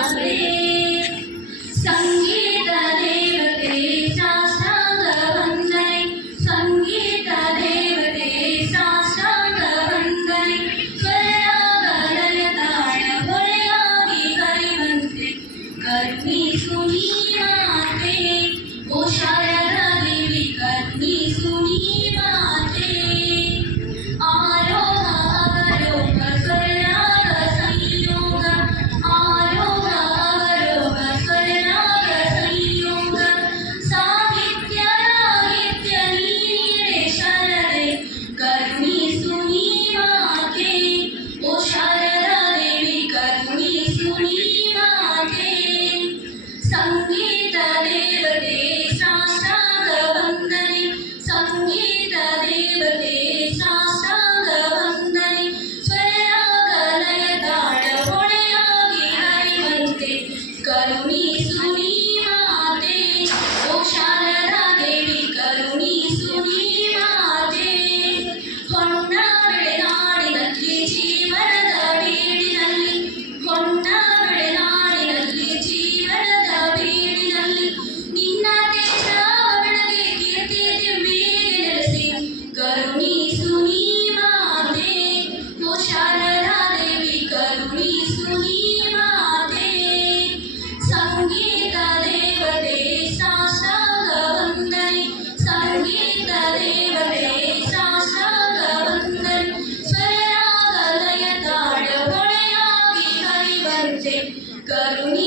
ಮಾತೆ ಸಂಗೀತ ದೇವತೆ ಸಾಷ್ಟಾಂಗ ವಂದನೆ ಸಂಗೀತ ದೇವತೆ ಸಾಷ್ಟಾಂಗ ವಂದನೆ ಸ್ವರರಾಗ ಲಯ ತಾಳ ಹೊರೆಯಾಗಿ ಕರೆಯುವಂತೆ ಕರುಣಿಸು ನೀ ಮಾತೆ ಓ ಶಾರದಾ ದೇವಿ ಕರುಣಿಸು ನೀ ಮಾತೆ ಆರೋಹ ಅವರೋಹ ಸ್ವರರಾಗ ಸಂಯೋಗ ಆರೋಹ ಅವರೋಹ ಸ್ವರರಾಗ ಸಂಯೋಗ ಸಾಹಿತ್ಯ ರಾಹಿತ್ಯ ನೀಡೆ ಶರದೆ ಕರುಣಿಸು ನೀ ಮಾತೆ ಓ ಶಾರದಾ ದೇವಿ ಕರುಣಿಸು ನೀ ಮಾತೆ ಸಂಗೀತ ದೇವತೆ ಸಾಷ್ಟಾಂಗ ವಂದನೆ ಸಂಗೀತ ದೇವತೆ ಸಾಷ್ಟಾಂಗ ವಂದನೆ ಸ್ವರರಾಗ ಲಯ ತಾಳ ಹೊಳೆಯಾಗಿ ಹರಿವಂತೆ ಕರುಣಿಸು ನೀ ಮಾತೆ ಓ ಶಾರದಾ ದೇವಿ ಕರುಣಿಸು ನೀ ಮಾತೆ ಹೊನ್ನ ಬೆಳೆನಾಡಿನಲ್ಲಿ ಜೀವನದ ಬೀಡಿನಲ್ಲಿ ಹೊನ್ನ ಬೆಳೆನಾಡಿನಲ್ಲಿ ಜೀವನದ ಬೀಡಿನಲ್ಲಿ ನಿನ್ನ ತೇಜವ ಬೆಳಗ್ಗೆ ಕೀರ್ತಿ ದಿವ್ಯೆಗೆ ನೆಲೆಸಿ ಕರುಣಿಸು ನೀ ಮಾತೆ ಓ ಶಾರದಾ ದೇವಿ ಕರುಣಿಸು ನೀ ಮಾತೆ ಸಂಗೀತ ದೇವತೆ ಸಾಷ್ಟಾಂಗ ವಂದನೆ ಸಂಗೀತ ದೇವತೆ ಸಾಷ್ಟಾಂಗ ವಂದನೆ ಸ್ವರರಾಗ ಲಯ ತಾಳ ಹೊಳೆಯಾಗಿ ಹರಿವಂತೆ ಕರುಣಿ